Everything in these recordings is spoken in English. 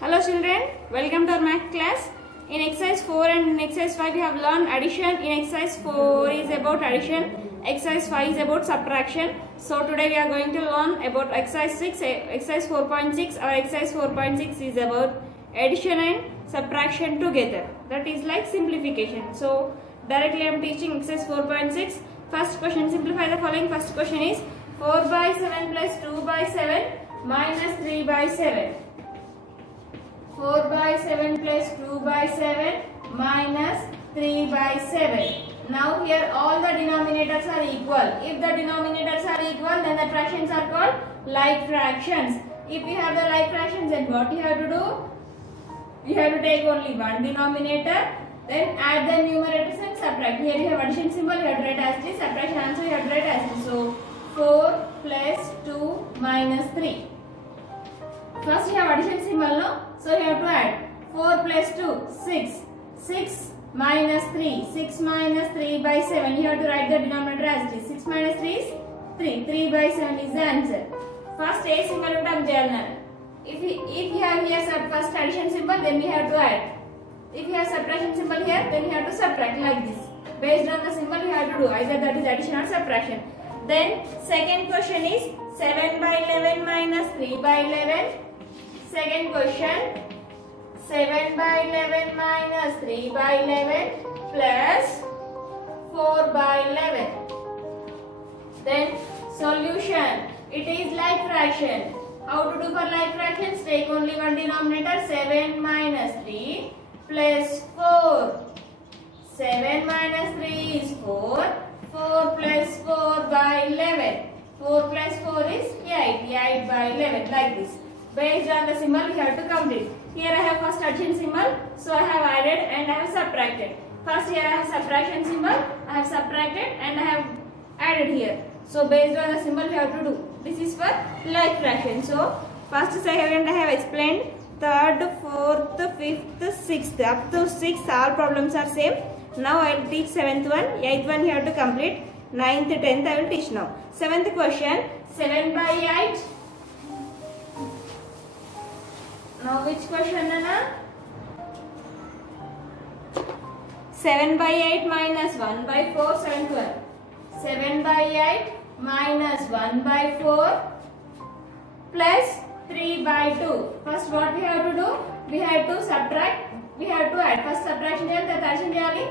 Hello children, welcome to our math class. In exercise 4 and in exercise 5 we have learned addition. In exercise 4 is about addition, exercise 5 is about subtraction. So today we are going to learn about exercise 6, exercise 4.6. Our exercise 4.6 is about addition and subtraction together. That is like simplification. So directly I am teaching exercise 4.6. First question, simplify the following. First question is 4 by 7 plus 2 by 7 minus 3 by 7. 4 by 7 plus 2 by 7 minus 3 by 7. Now here all the denominators are equal. If the denominators are equal, then the fractions are called like fractions. If you have the like fractions, then what you have to do? You have to take only one denominator, then add the numerators and subtract. Here you have addition symbol, you have to write as 3, subtraction answer you have to write as 3. So 4 plus 2 minus 3. First you have addition symbol, no? So you have to add 4 plus 2, 6. 6 minus 3. 6 minus 3 by 7. You have to write the denominator as 3. 6 minus 3 is 3. 3 by 7 is the answer. First A symbol uttam cheyalna. If you have here first addition symbol, then we have to add. If you have subtraction symbol here, then you have to subtract like this. Based on the symbol you have to do either that is addition or subtraction. Then second question is 7 by 11 minus 3 by 11. Second question, 7 by 11 minus 3 by 11 plus 4 by 11. Then solution, it is like fraction. How to do for like fractions? Take only one denominator, 7 minus 3 plus 4. 7 minus 3 is 4. 4 plus 4 by 11. 4 plus 4 is 8. 8 by 11 like this. Based on the symbol you have to complete. Here I have first addition symbol, so I have added and I have subtracted. First here I have subtraction symbol, I have subtracted and I have added here. So based on the symbol you have to do. This is for like fraction. So first, second I have explained. Third, fourth, fifth, sixth. Up to 6 all problems are same. Now I will teach 7th one. 8th one you have to complete. 9th, 10th I will teach now. 7th question, 7 by 8. Now which question, Nana? 7 by 8 minus 1 by 4, 7th one. 7 by 8 minus 1 by 4 plus 3 by 2. First what we have to do? We have to subtract, we have to add. First subtraction cheyali, then addition cheyali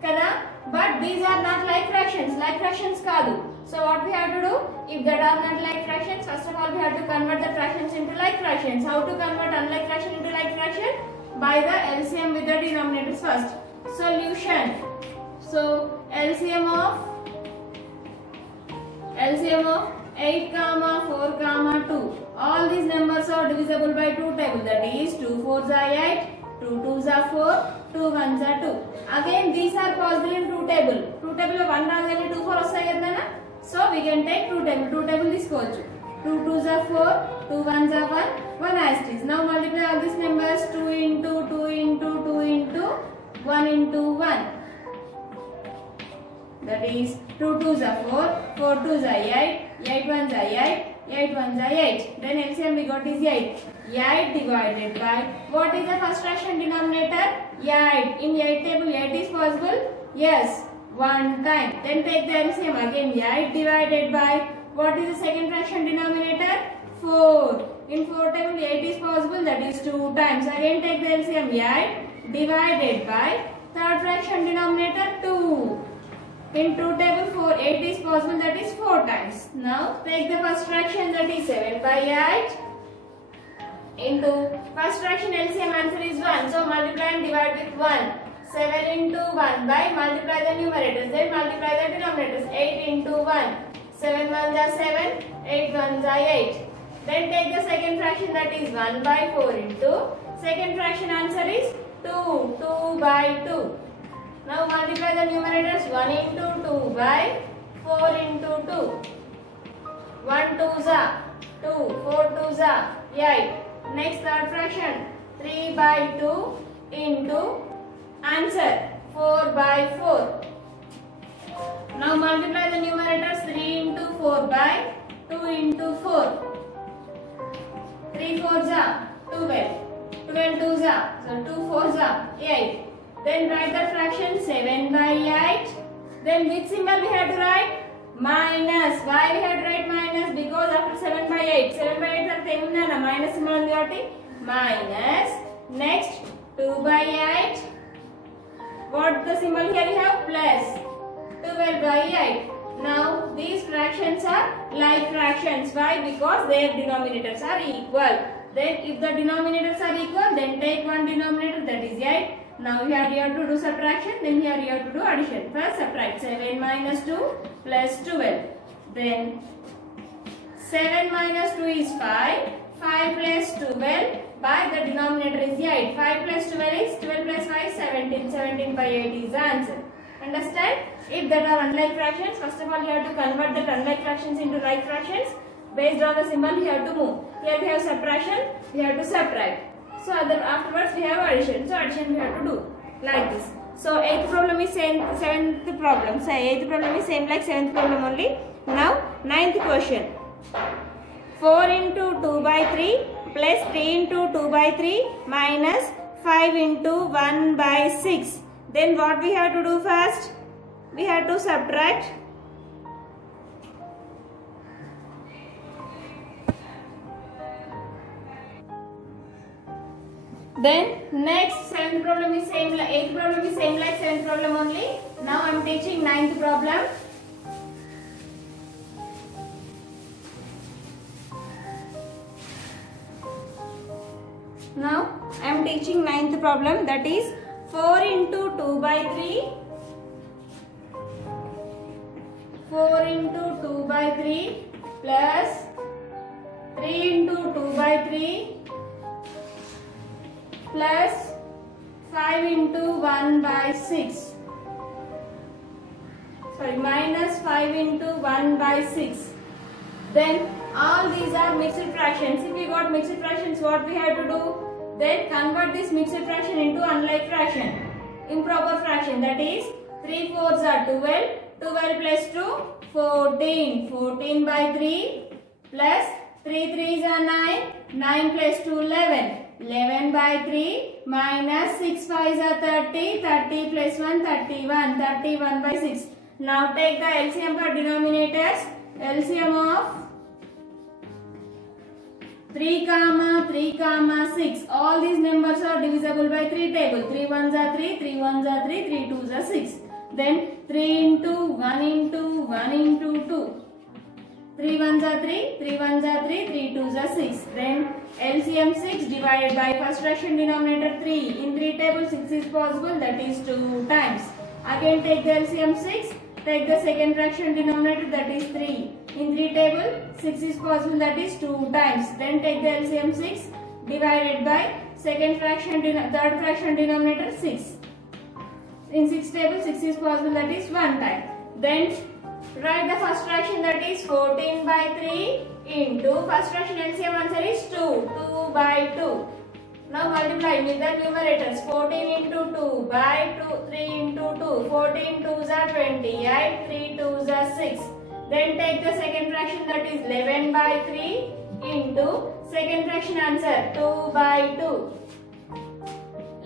kada. But these are not like fractions. Like fractions kaadu. So what we have to do? If that are not like fractions, first of all we have to convert the fractions into like fractions. How to convert unlike fraction into like fraction? By the LCM with the denominators first. Solution. So LCM of 8, 4, 2. All these numbers are divisible by 2 table. That is 2 4s are 8, 2 2s are 4, 2 1s are 2. Again these are possible in 2 table. 2 table of 1 ragani 2 4 vastayi kada. So we can take 2 table. 2 table తీసుకోవచ్చు. 2 2s are 4, 2 1s are 1, 1 asterisk. Now multiply all these numbers 2 into 2 into 2 into 1 into 1. That is 2 2s are 4, 4 2s are 8, 8 1s are 8, 8 1s are 8. Then LCM we got is 8. 8 divided by, what is the first fraction denominator? 8. In 8 table 8 is possible? Yes. 1 time. Then take the LCM again. 8 divided by, what is the second fraction denominator? 4. In 4 table 8 is possible, that is 2 times. Again take the LCM. 8 divided by third fraction denominator 2. In 2 table 4, 8 is possible, that is 4 times. Now take the first fraction, that is 7 by 8 into first fraction LCM answer is 1. So multiply and divide with 1. 7 into 1 by multiply the numerators, then multiply the denominators. 8 into 1. 7 1s are 7, 8 1s are 8. Then take the second fraction, that is 1 by 4 into second fraction answer is 2. 2 by 2. Now multiply the numerators. 1 into 2 by 4 into 2. 1 2s are 2, 4 2s are 8. Next third fraction, 3 by 2 into answer 4 by 4. Now multiply the numerators. 3 into 4 by 2 into 4. 3 4s are 12. 2 12 twos are, so 2 fours are 8. Then write the fraction 7 by 8. Then which symbol we have to write? Minus. Why we have to write minus? Because after 7 by 8. 7 by 8 are the minus symbol on the minus. Next 2 by 8. What the symbol here we have? Plus. 12 by 8. Now these fractions are like fractions. Why? Because their denominators are equal. Then if the denominators are equal, then take one denominator, that is 8. Now here you have to do subtraction, then here you have to do addition. First subtract 7 minus 2 plus 12. Then 7 minus 2 is 5. 5 plus 12 by the denominator is 8. 5 plus 12 is 12 plus 5 is 17. 17 by 8 is the answer. Understand? If that are unlike fractions, first of all you have to convert the unlike fractions into like fractions. Based on the symbol you have to move. Here we have subtraction, we have to subtract. So afterwards we have addition. So addition we have to do like this. So 8th problem is same, 7th problem. So 8th problem is same like 7th problem only. Now 9th question. 4 into 2 by 3 plus 3 into 2 by 3 minus 5 into 1 by 6. Then what we have to do first? We have to subtract. Then next 7th problem is same like 8th problem is same like 7th problem only. Now I am teaching 9th problem. Now I am teaching 9th problem, that is 4 into 2 by 3. 4 into 2 by 3 plus 3 into 2 by 3 plus 5 into 1 by 6. Sorry, minus 5 into 1 by 6. Then all these are mixed fractions. If we got mixed fractions, what we have to do? Then convert this mixed fraction into unlike fraction. Improper fraction, that is 3 fours are 12. 12 plus 2, 14. 14 by 3 plus 3 threes are 9. 9 plus 2, 11. 11 by 3 minus 6 5s are 30. 30 plus 1, 31. 31 by 6. Now take the LCM for denominators. LCM of 3, 3, 6. All these numbers are divisible by 3 table. 3 ones are 3, 3 ones are 3, 3 twos are 6. Then 3 into 1 into 1 into 2. 3 ones are 3, 3 ones are 3, 3 twos are 6. Then LCM 6 divided by first fraction denominator 3. In 3 table 6 is possible, that is 2 times. Again take the LCM 6. Take the second fraction denominator, that is 3. In 3 table 6 is possible, that is 2 times. Then take the LCM 6 divided by third fraction denominator 6. In 6 table 6 is possible, that is 1 time. Then write the first fraction, that is 14 by 3 into first fraction LCM answer is 2. 2 by 2. Now multiply with the numerators. 14 into 2 by 2, 3 into 2. 14 twos are 28, 3 twos are 6. Then take the second fraction, that is 11 by 3 into second fraction answer 2 by 2.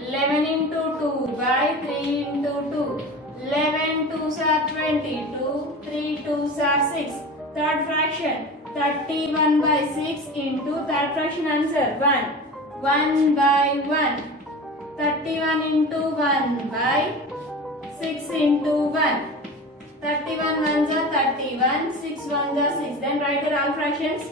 11 into 2 by 3 into 2. 11 twos are 22, 3 twos are 6. Third fraction 31 by 6 into third fraction answer 1. 1 by 1. 31 into 1 by 6 into 1. 31 ones are 31, 6 ones are 6. Then write the all fractions.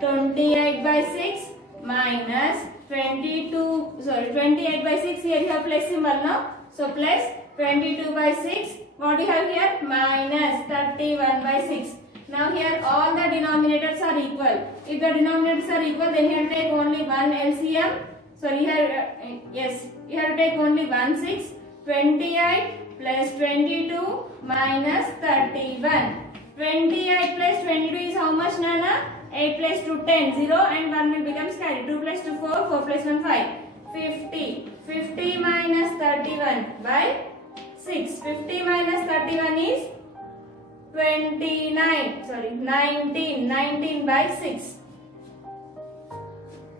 28 by 6 minus 28 by 6. Here you have plus symbol now. So plus 22 by 6. What do you have here? Minus 31 by 6. Now here all the denominators are equal. If the denominators are equal, then you have to take only one LCM. Sorry, here you have to take only 1 6. 28 plus 22 minus 31. 28 plus 22 is how much, Nana? 8 plus 2, 10. 0 and 1 will become carry. 2 plus 2, 4. 4 plus 1, 5. 50. 50 minus 31 by 6. 50 minus 31 is 29. Sorry, 19. 19 by 6.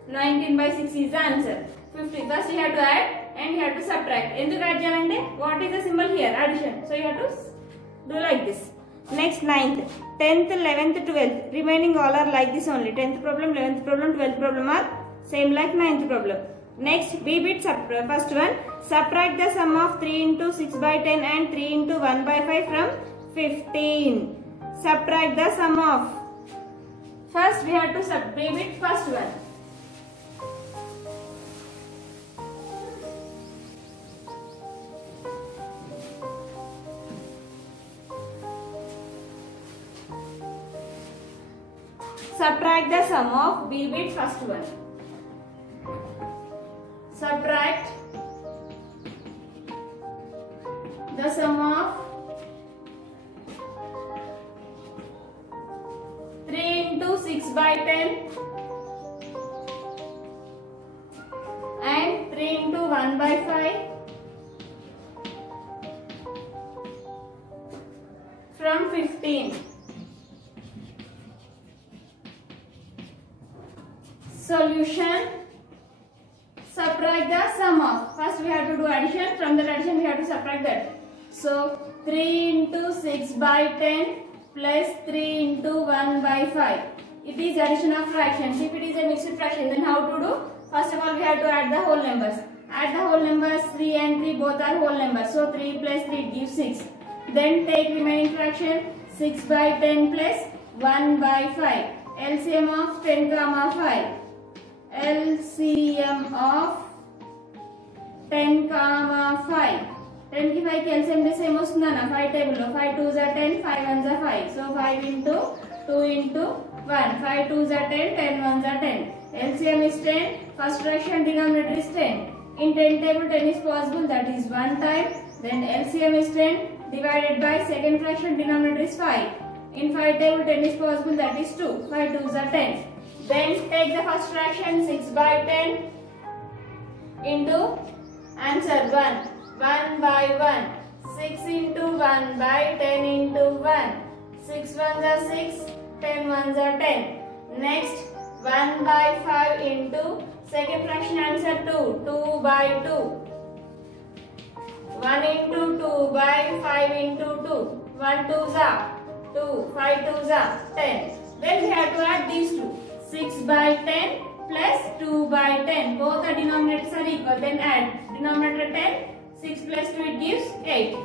19 by 6 is the answer. 50 150. First you have to add and you have to subtract. Enduku add cheyalante? What is the symbol here? Addition. So you have to do like this. Next 9th, 10th, 11th, 12th. Remaining all are like this only. 10th problem, 11th problem, 12th problem are same like 9th problem. Next, B bit first one. Subtract the sum of 3 into 6 by 10 and 3 into 1 by 5 from 15. Subtract the sum of. First we have to B bit first one. Subtract the sum of B bit first one. Subtract the sum of 3 into 6 by 10 and 3 into 1 by 5 from 15. Solution. Subtract the sum of. First we have to do addition. From that addition we have to subtract that. So 3 into 6 by 10 plus 3 into 1 by 5. It is addition of fractions. If it is a mixed fraction, then how to do? First of all we have to add the whole numbers. Add the whole numbers. 3 and 3 both are whole numbers. So 3 plus 3 gives 6. Then take remaining fraction 6 by 10 plus 1 by 5. LCM of 10 comma 5. LCM of 10 comma 5. 10 की 5 की LCM दे same वस्तुना ना 5 table low 5 2s are 10 5 1s are 5 so 5 into 2 into 1 5 2s are 10 10 1s are 10 LCM is 10 first fraction denominator is 10 in 10 table 10 is possible that is 1 time then LCM is 10 divided by second fraction denominator is 5 in 5 table 10 is possible that is 2 5 2s are 10 then take the first fraction 6 by 10 into answer 1 by 1 6 into 1 by 10 into 1 6 1s are 6 10 1s are 10 next 1 by 5 into second fraction answer 2 2 by 2 1 into 2 by 5 into 2 1 2s are 2 5 2s are 10 then we have to add these two 6 by 10 plus 2 by 10. Both the denominators are equal. Then add denominator 10. 6 plus 2 it gives 8.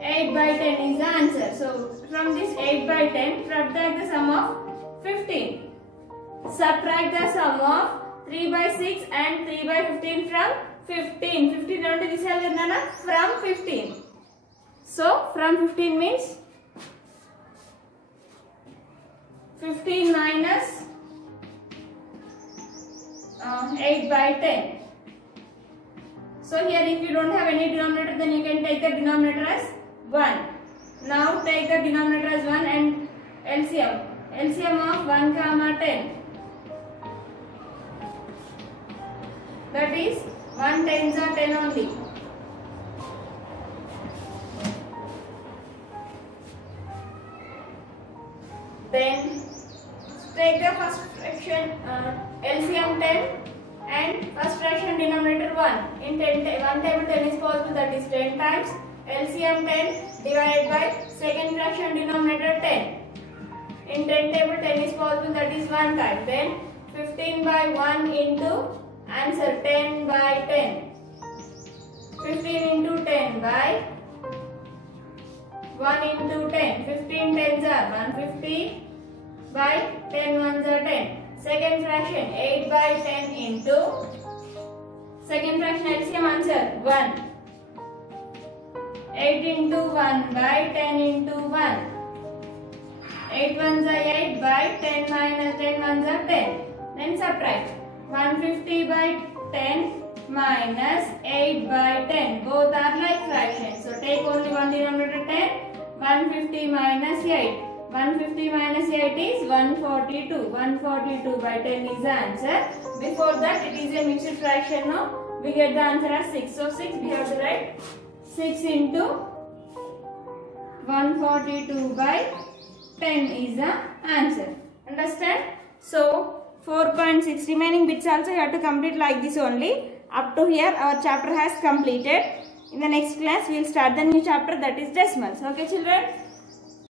8 by 10 is the answer. So from this 8 by 10, subtract the sum of 15. Subtract the sum of 3 by 6 and 3 by 15 from 15. 15 only this is from 15. So from 15 means 15 minus 8 by 10. So here if you don't have any denominator then you can take the denominator as 1. Now take the denominator as 1 and LCM. LCM of 1 comma 10. That is 1 10s are 10 only. Then take the first fraction LCM 10 and first fraction denominator 1. In 1 table 10 is possible that is 10 times LCM 10 divided by second fraction denominator 10. In 10 table 10 is possible that is 1 time. Then 15 by 1 into answer 10 by 10. 15 into 10 by 1 into 10. 15 10s are 150 by 10 1s are 10. Second fraction 8 by 10 into second fraction LCM answer 1. 8 into 1 by 10 into 1. 8 1s are 8 by 10 minus 10 1s are 10. Then subtract 150 by 10 minus 8 by 10. Both are like fractions. So take only one denominator 10. 150 minus 8. 150 minus 8 is 142. 142 by 10 is the answer. Before that it is a mixed fraction. No? We get the answer as 6. So 6 we have to write 6 into 142 by 10 is the answer. Understand? So 4.6 remaining bits also you have to complete like this only. Up to here our chapter has completed. In the next class we will start the new chapter, that is decimals. Okay children.